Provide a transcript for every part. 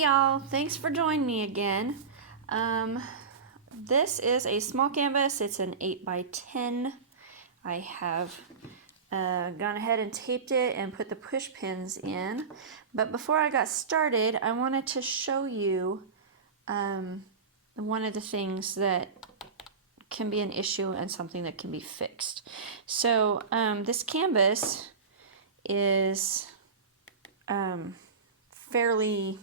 Hey y'all, thanks for joining me again. This is a small canvas. It's an 8x10. I have gone ahead and taped it and put the push pins in. But before I got started, I wanted to show you one of the things that can be an issue and something that can be fixed. So this canvas is fairly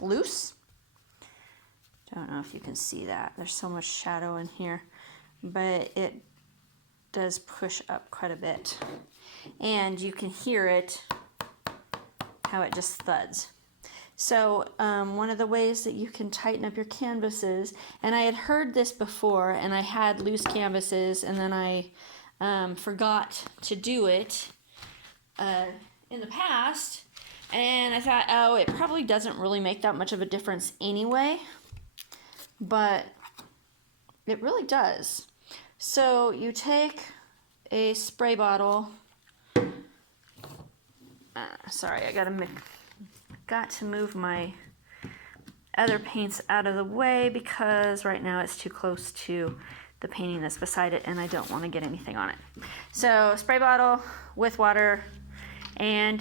loose. Don't know if you can see that. There's so much shadow in here, but it does push up quite a bit. And you can hear it, how it just thuds. So one of the ways that you can tighten up your canvases, and I had heard this before, and I had loose canvases, and then I forgot to do it in the past, and I thought, oh, it probably doesn't really make that much of a difference anyway, but it really does. So you take a spray bottle. Sorry, I got to move my other paints out of the way because right now it's too close to the painting that's beside it and I don't want to get anything on it. So spray bottle with water, and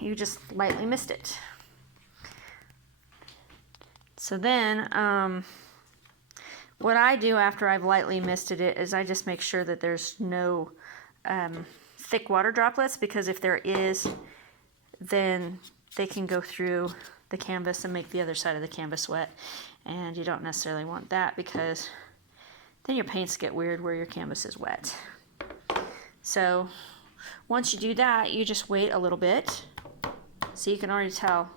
you just lightly mist it. So then what I do after I've lightly misted it is I just make sure that there's no thick water droplets, because if there is, then they can go through the canvas and make the other side of the canvas wet, and you don't necessarily want that because then your paints get weird where your canvas is wet. So once you do that, you just wait a little bit. So you can already tell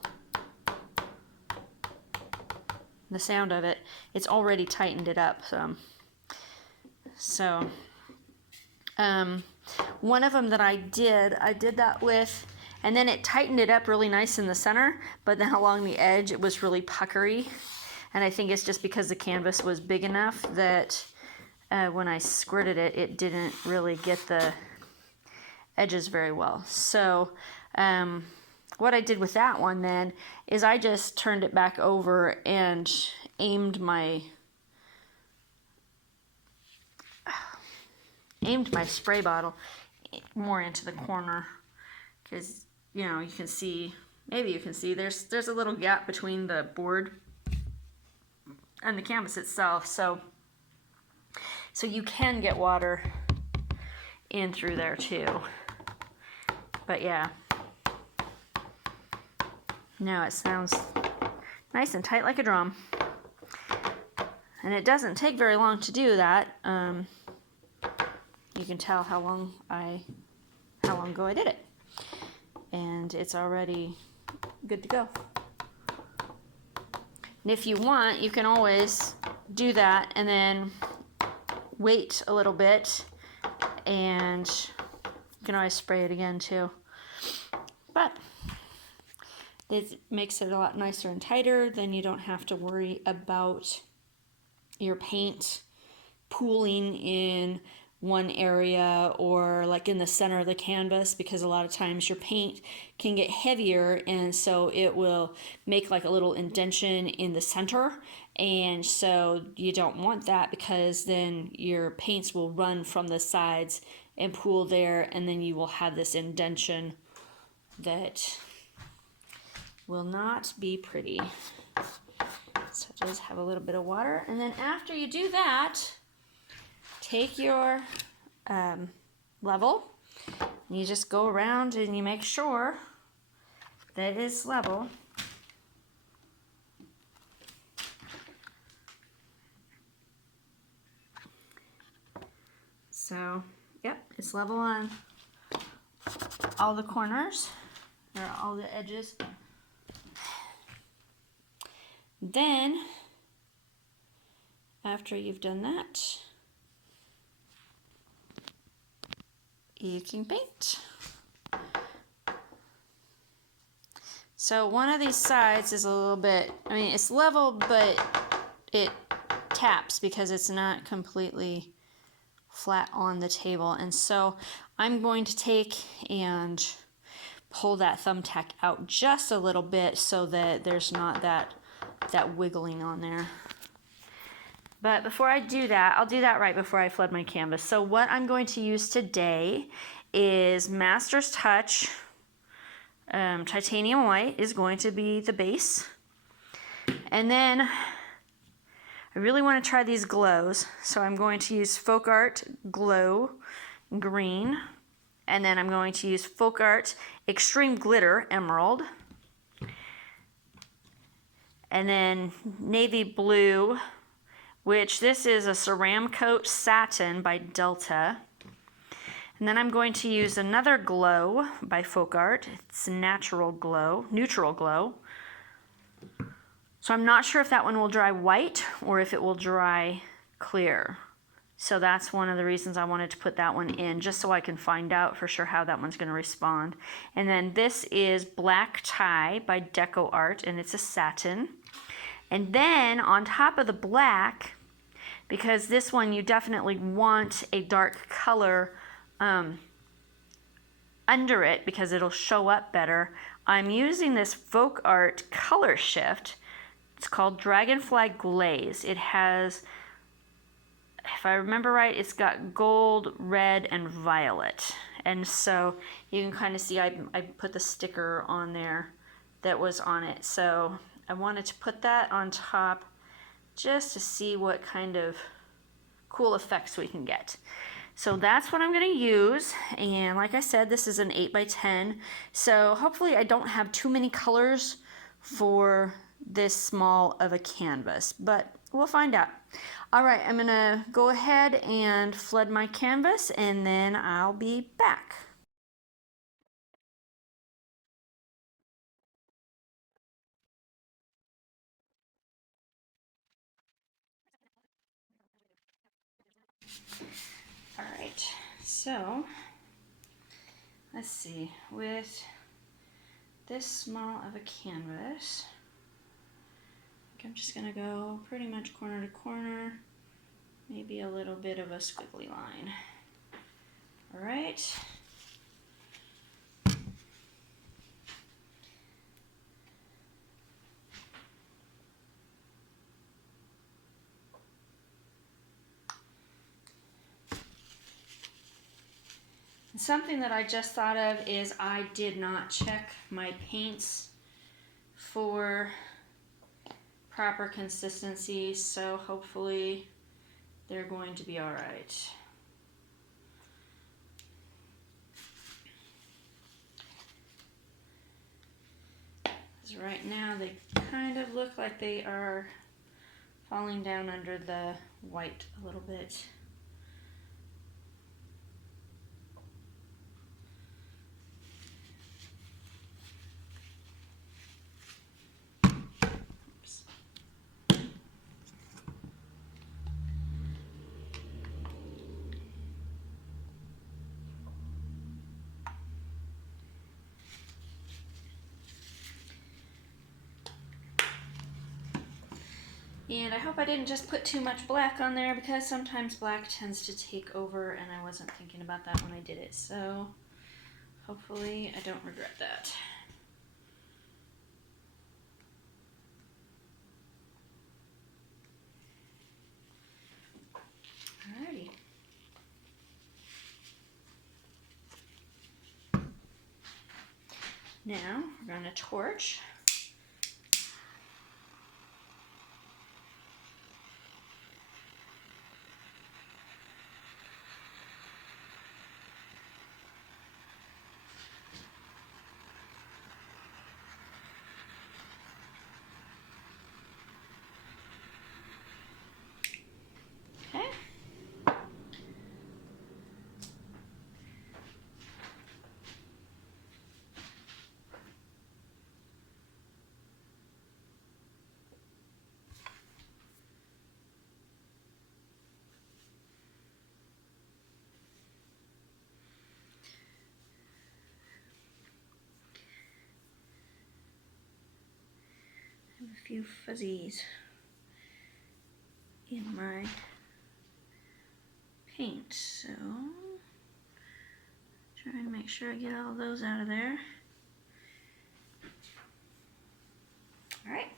the sound of it. It's already tightened it up some. So one of them that I did that with, and then it tightened it up really nice in the center, but then along the edge it was really puckery. And I think it's just because the canvas was big enough that when I squirted it, it didn't really get the edges very well. So what I did with that one then is I just turned it back over and aimed my spray bottle more into the corner, because you know, you can see, maybe you can see there's a little gap between the board and the canvas itself, so you can get water in through there too. But yeah, now it sounds nice and tight like a drum, and it doesn't take very long to do that. You can tell how long ago I did it, and it's already good to go. And if you want, you can always do that and then wait a little bit, and you can always spray it again too. But it makes it a lot nicer and tighter. Then you don't have to worry about your paint pooling in one area or like in the center of the canvas, because a lot of times your paint can get heavier, and so it will make like a little indentation in the center, and so you don't want that, because then your paints will run from the sides and pool there, and then you will have this indentation that will not be pretty. So it does have a little bit of water, and then after you do that, take your level, and you just go around and you make sure that it's level. So, yep, it's level on all the corners, or all the edges. Then, after you've done that, you can paint. So one of these sides is a little bit, I mean, it's level, but it taps because it's not completely flat on the table. And so I'm going to take and pull that thumbtack out just a little bit so that there's not that wiggling on there. But before I do that, I'll do that right before I flood my canvas. So what I'm going to use today is Master's Touch. Titanium white is going to be the base. And then I really want to try these glows. So I'm going to use FolkArt Glo green. And then I'm going to use FolkArt Extreme Glitter Emerald. And then navy blue, which this is a Ceramcoat Satin by Delta. And then I'm going to use another glow by FolkArt. It's Neutral Glo. So I'm not sure if that one will dry white or if it will dry clear. So that's one of the reasons I wanted to put that one in, just so I can find out for sure how that one's going to respond. And then this is Black Tie by DecoArt, and it's a satin. And then on top of the black, because this one you definitely want a dark color under it because it'll show up better, I'm using this FolkArt color shift. It's called Dragonfly Glaze. It has, if I remember right, it's got gold, red, and violet. And so you can kind of see I put the sticker on there that was on it. So I wanted to put that on top just to see what kind of cool effects we can get. So that's what I'm going to use. And like I said, this is an 8x10. So hopefully I don't have too many colors for this small of a canvas, but we'll find out. All right, I'm going to go ahead and flood my canvas and then I'll be back. All right, so let's see, with this small of a canvas, I'm just gonna go pretty much corner to corner, maybe a little bit of a squiggly line. All right. Something that I just thought of is I did not check my paints for proper consistency, so hopefully they're going to be all right. Because right now they kind of look like they are falling down under the white a little bit. And I hope I didn't just put too much black on there, because sometimes black tends to take over and I wasn't thinking about that when I did it. So hopefully I don't regret that. Alrighty. Now we're going to torch. A few fuzzies in my paint, so try and make sure I get all those out of there. All right.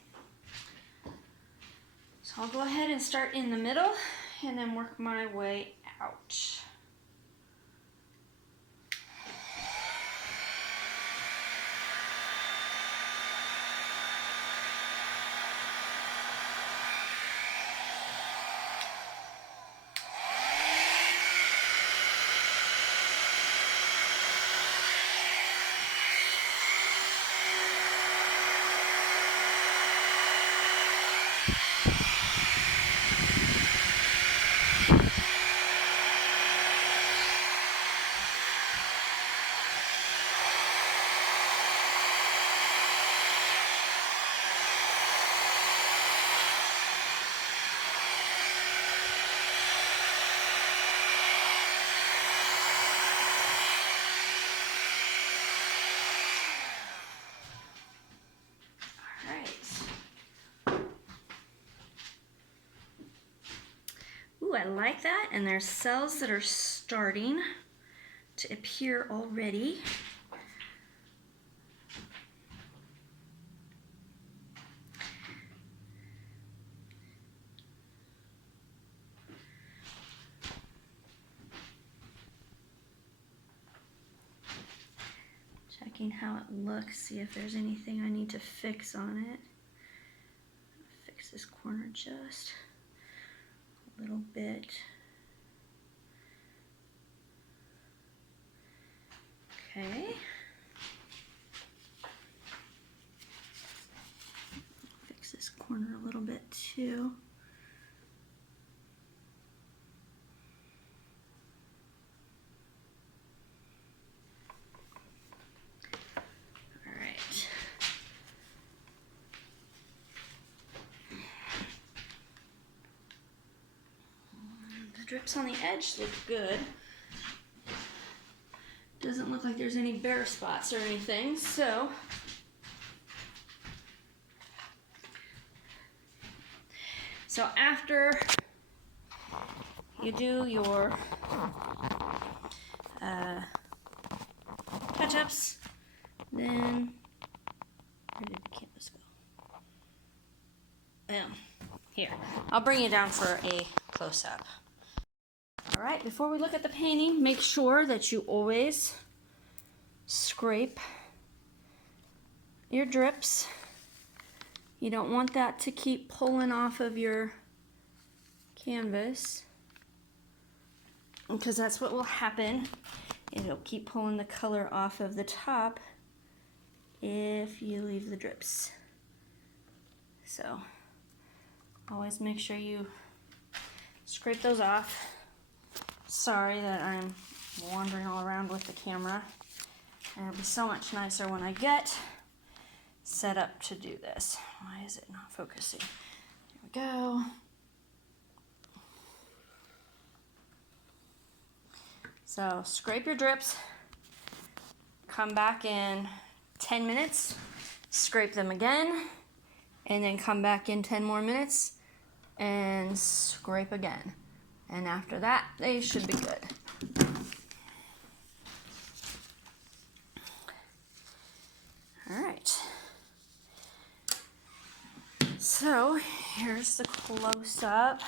So I'll go ahead and start in the middle and then work my way out. Ooh, I like that, and there's cells that are starting to appear already. Checking how it looks, see if there's anything I need to fix on it. Fix this corner just a little bit. Okay. Fix this corner a little bit too. All right. The drips on the edge look good. Doesn't look like there's any bare spots or anything, so after you do your touch-ups, then where did the canvas go? Here, I'll bring you down for a close-up. All right, before we look at the painting, make sure that you always scrape your drips. You don't want that to keep pulling off of your canvas, because that's what will happen. It'll keep pulling the color off of the top if you leave the drips. So always make sure you scrape those off. Sorry that I'm wandering all around with the camera. And it'll be so much nicer when I get set up to do this. Why is it not focusing? There we go. So scrape your drips, come back in 10 minutes, scrape them again, and then come back in 10 more minutes and scrape again. And after that, they should be good. All right. So here's the close-up.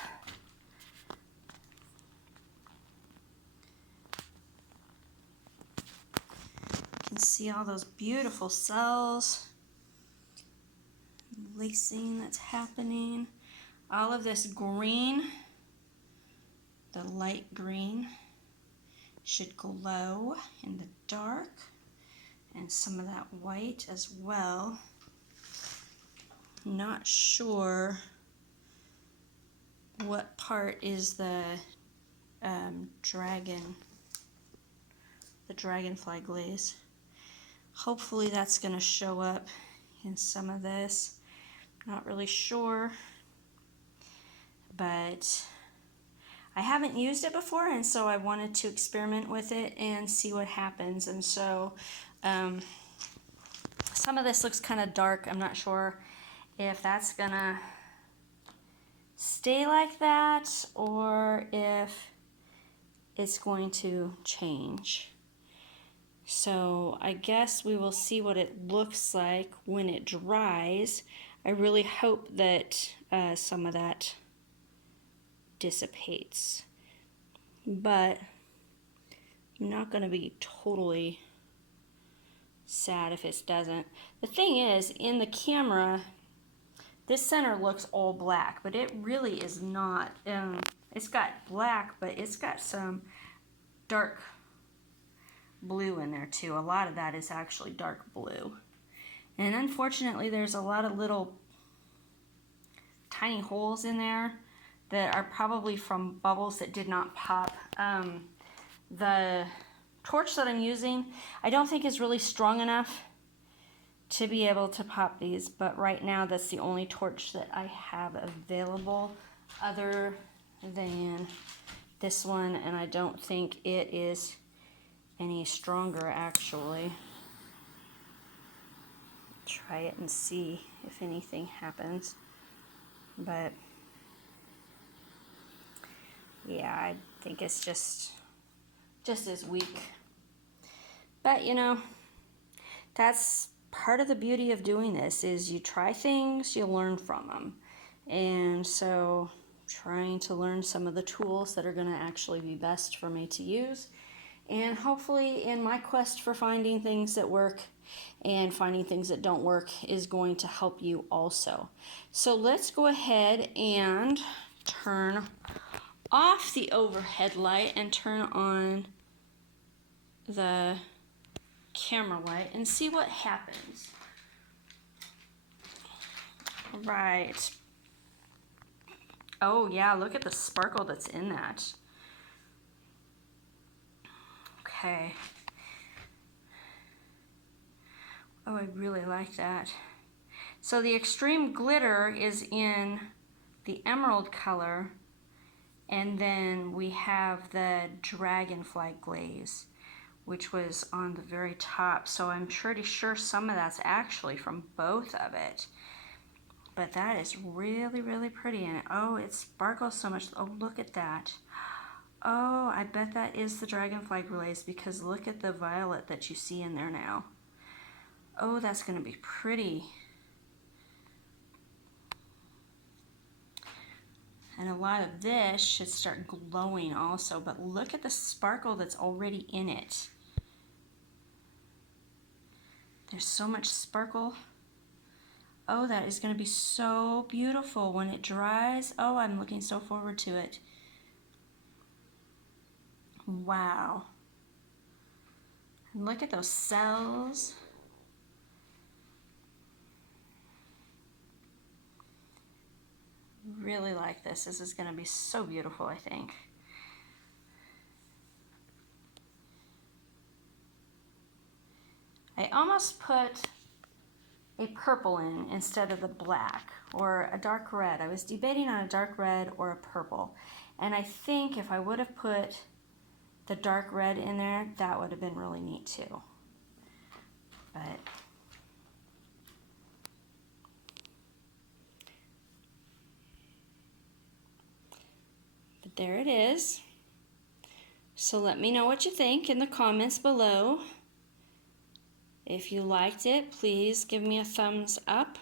You can see all those beautiful cells, lacing that's happening. All of this green, the light green, should glow in the dark, and some of that white as well. Not sure what part is the Dragonfly glaze. Hopefully that's going to show up in some of this. Not really sure, but I haven't used it before, and so I wanted to experiment with it and see what happens. And so some of this looks kind of dark. I'm not sure if that's gonna stay like that or if it's going to change. So I guess we will see what it looks like when it dries. I really hope that some of that dissipates. But I'm not going to be totally sad if it doesn't. The thing is, in the camera, this center looks all black, but it really is not. It's got black, but it's got some dark blue in there too. A lot of that is actually dark blue. And unfortunately, there's a lot of little tiny holes in there that are probably from bubbles that did not pop. The torch that I'm using, I don't think is really strong enough to be able to pop these, but right now that's the only torch that I have available other than this one, and I don't think it is any stronger actually. Try it and see if anything happens, but yeah, I think it's just as weak. But you know, that's part of the beauty of doing this, is you try things, you learn from them. And so trying to learn some of the tools that are going to actually be best for me to use, and hopefully in my quest for finding things that work and finding things that don't work is going to help you also. So let's go ahead and turn off the overhead light and turn on the camera light and see what happens. Right. Oh yeah, look at the sparkle that's in that. Okay. Oh, I really like that. So the extreme glitter is in the emerald color, and then we have the Dragonfly glaze, which was on the very top. So I'm pretty sure some of that's actually from both of it. But that is really, really pretty. And oh, it sparkles so much. Oh, look at that. Oh, I bet that is the Dragonfly glaze, because look at the violet that you see in there now. Oh, that's going to be pretty. And a lot of this should start glowing also, but look at the sparkle that's already in it. There's so much sparkle. Oh, that is going to be so beautiful when it dries. Oh, I'm looking so forward to it. Wow. And look at those cells. Really like this. This is going to be so beautiful, I think. I almost put a purple in instead of the black, or a dark red. I was debating on a dark red or a purple, and I think if I would have put the dark red in there, that would have been really neat too. But there it is. So let me know what you think in the comments below. If you liked it, please give me a thumbs up.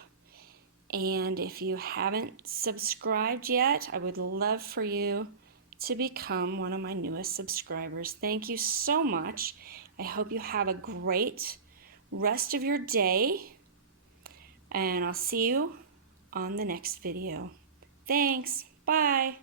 And if you haven't subscribed yet, I would love for you to become one of my newest subscribers. Thank you so much. I hope you have a great rest of your day, and I'll see you on the next video. Thanks. Bye.